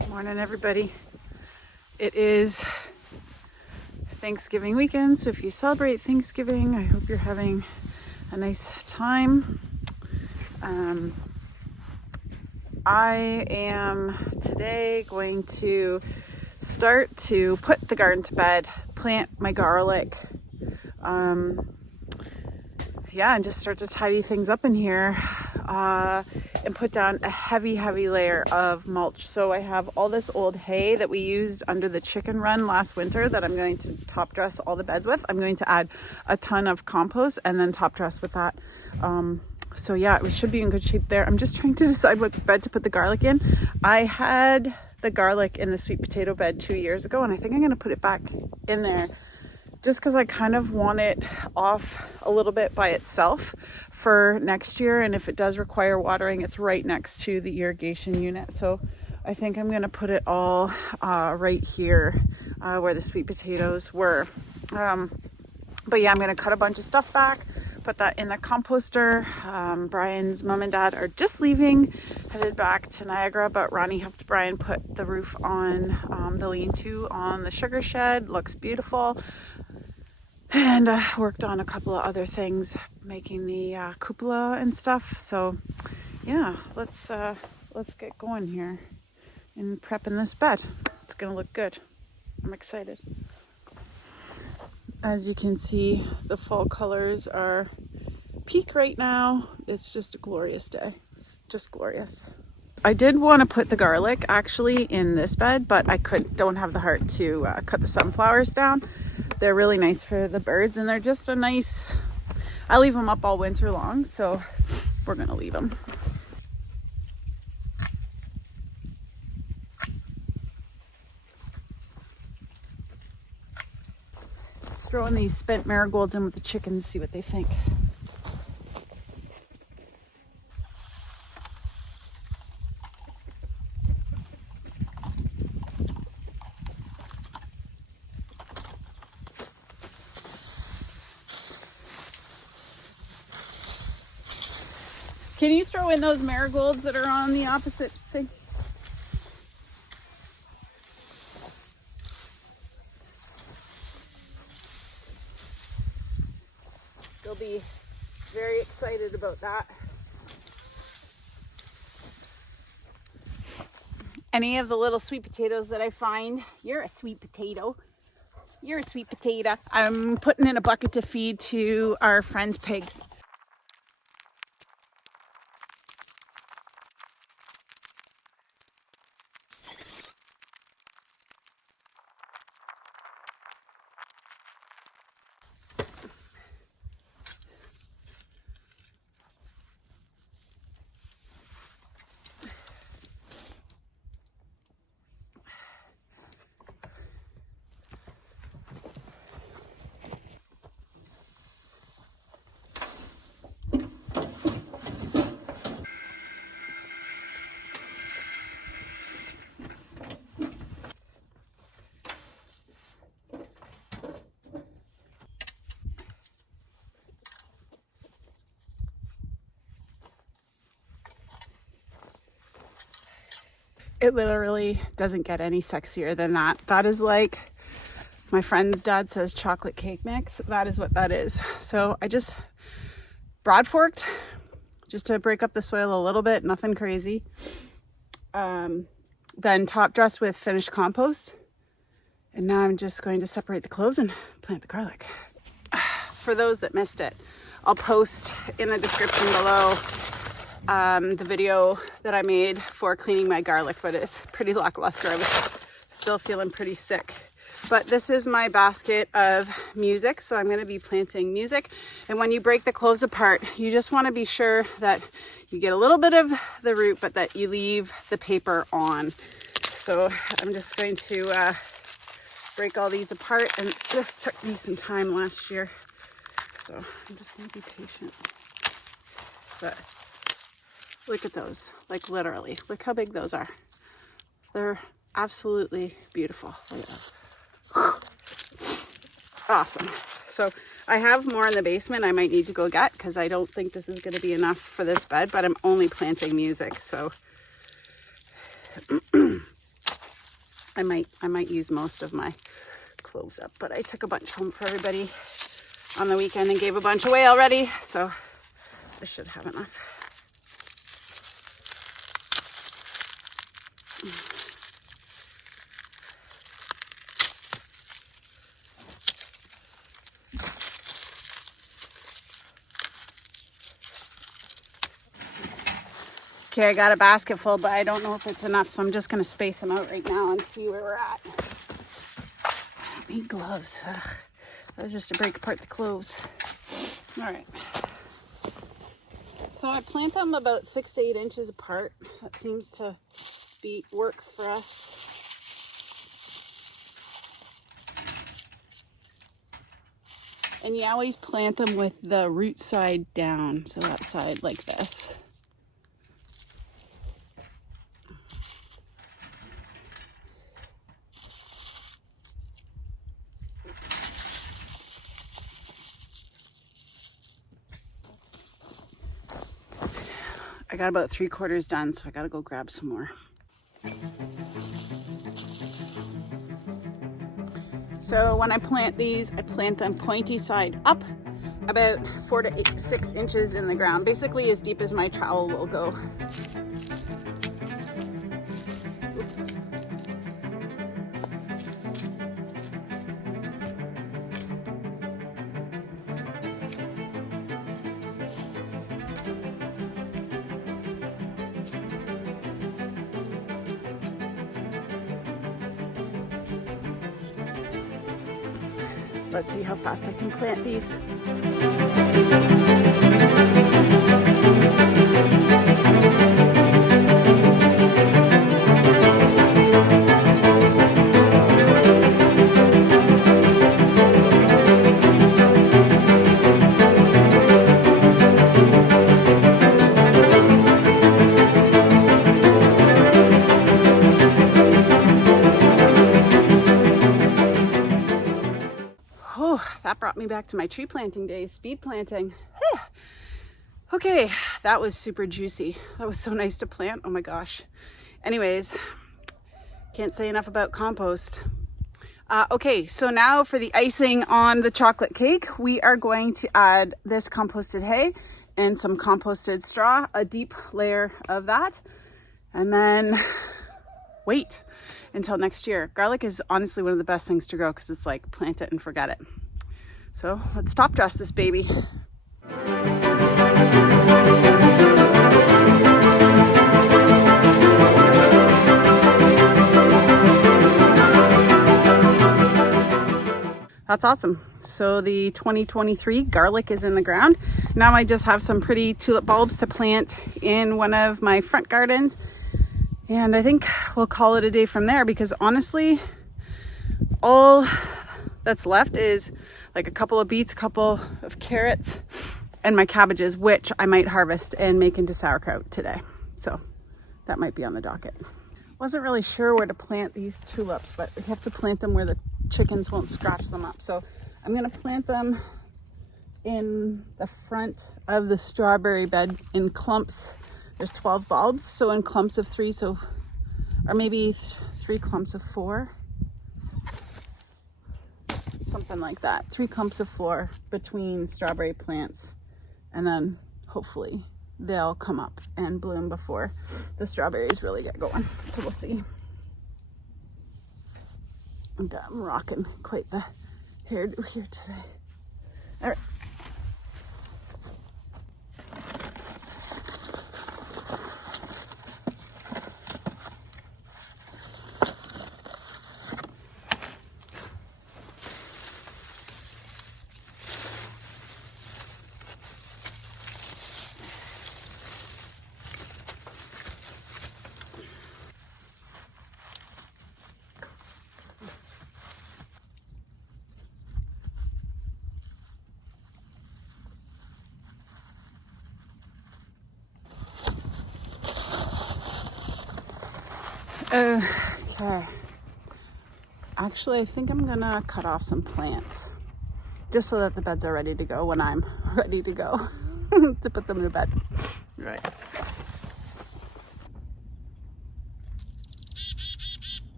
Morning, everybody. It is Thanksgiving weekend, so if you celebrate Thanksgiving, I hope you're having a nice time. I am today going to start to put the garden to bed, plant my garlic, and just start to tidy things up in here, and put down a heavy layer of mulch. So I have all this old hay that we used under the chicken run last winter that I'm going to top dress all the beds with. I'm going to add a ton of compost and then top dress with that. It should be in good shape there. I'm just trying to decide what bed to put the garlic in. I had the garlic in the sweet potato bed 2 years ago, and I think I'm going to put it back in there just because I kind of want it off a little bit by itself for next year. And if it does require watering, it's right next to the irrigation unit. So I think I'm going to put it all right here where the sweet potatoes were. I'm going to cut a bunch of stuff back, put that in the composter. Brian's mom and dad are just leaving, headed back to Niagara, but Ronnie helped Brian put the roof on the lean-to on the sugar shed. Looks beautiful. And worked on a couple of other things, making the cupola and stuff. So yeah, let's get going here and prepping this bed. It's gonna look good. I'm excited. As you can see, the fall colors are peak right now. It's just a glorious day. It's just glorious. I did want to put the garlic actually in this bed, but I don't have the heart to cut the sunflowers down. They're really nice for the birds, and they're just a nice, I leave them up all winter long, so we're gonna leave them. Throwing these spent marigolds in with the chickens, see what they think. Can you throw in those marigolds that are on the opposite thing? They'll be very excited about that. Any of the little sweet potatoes that I find, you're a sweet potato. You're a sweet potato. I'm putting in a bucket to feed to our friends' pigs. It literally doesn't get any sexier than that. That is like, my friend's dad says chocolate cake mix. That is what that is. So I just broad forked just to break up the soil a little bit, nothing crazy. Then top dressed with finished compost. And now I'm just going to separate the cloves and plant the garlic. For those that missed it, I'll post in the description below the video that I made for cleaning my garlic, but it's pretty lackluster. I was still feeling pretty sick. But this is my basket of music, so I'm going to be planting music. And when you break the cloves apart, you just want to be sure that you get a little bit of the root, but that you leave the paper on. So I'm just going to break all these apart, and this took me some time last year. So I'm just going to be patient. But look at those, like literally, look how big those are. They're absolutely beautiful. Look at those. Awesome. So I have more in the basement I might need to go get, because I don't think this is going to be enough for this bed, but I'm only planting music. So I might use most of my cloves up, but I took a bunch home for everybody on the weekend and gave a bunch away already, so I should have enough. Okay, I got a basket full, but I don't know if it's enough, so I'm just gonna space them out right now and see where we're at. I don't need gloves. Ugh. That was just to break apart the cloves. All right. So I plant them about 6 to 8 inches apart. That seems to work for us. And you always plant them with the root side down, so that side like this. I got about 3/4 done, so I gotta go grab some more. So when I plant these, I plant them pointy side up, about 4 to 6 inches in the ground, basically as deep as my trowel will go. Let's see how fast I can plant these. That brought me back to my tree planting days, speed planting. Okay, that was super juicy. That was so nice to plant. Oh my gosh. Anyways, can't say enough about compost. Okay, so now for the icing on the chocolate cake, we are going to add this composted hay and some composted straw, a deep layer of that, and then wait until next year. Garlic is honestly one of the best things to grow because it's like plant it and forget it. So let's top dress this baby. That's awesome. So the 2023 garlic is in the ground. Now I just have some pretty tulip bulbs to plant in one of my front gardens. And I think we'll call it a day from there because honestly, all that's left is like a couple of beets, a couple of carrots, and my cabbages, which I might harvest and make into sauerkraut today. So that might be on the docket. Wasn't really sure where to plant these tulips, but we have to plant them where the chickens won't scratch them up. So I'm gonna plant them in the front of the strawberry bed in clumps. There's 12 bulbs, so in clumps of 3, so, or maybe 3 clumps of 4. Something like that. 3 clumps of 4 between strawberry plants, and then hopefully they'll come up and bloom before the strawberries really get going. So we'll see. I'm rocking quite the hairdo here today. All right. Okay. Actually, I think I'm gonna cut off some plants just so that the beds are ready to go when I'm ready to go to put them in the bed. Right.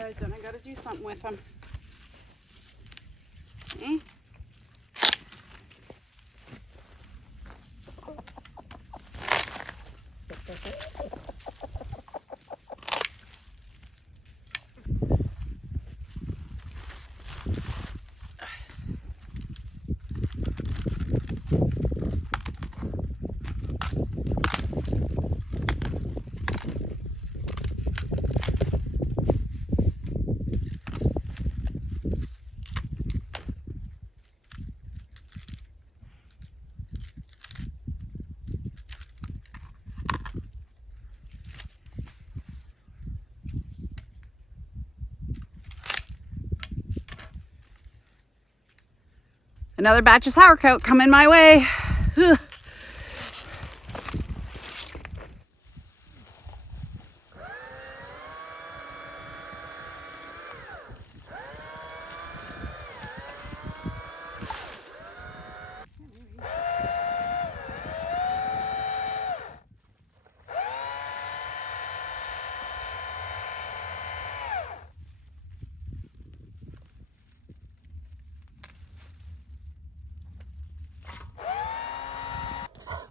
guys, then I gotta do something with them. Okay. Another batch of sauerkraut coming my way. Ugh.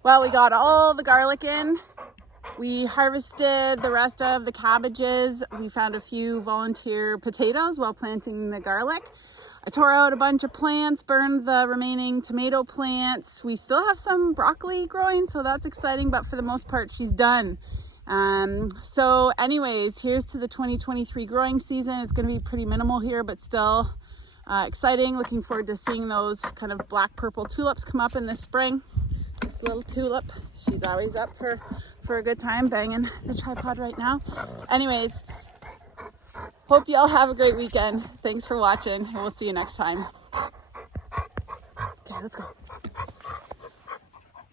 Well, we got all the garlic in. We harvested the rest of the cabbages. We found a few volunteer potatoes while planting the garlic. I tore out a bunch of plants, burned the remaining tomato plants. We still have some broccoli growing, so that's exciting, but for the most part, she's done. So anyways, here's to the 2023 growing season. It's gonna be pretty minimal here, but still exciting. Looking forward to seeing those kind of black purple tulips come up in the spring. This little tulip, she's always up for a good time, banging the tripod right now. Anyways, hope you all have a great weekend. Thanks for watching, and we'll see you next time. Okay, let's go.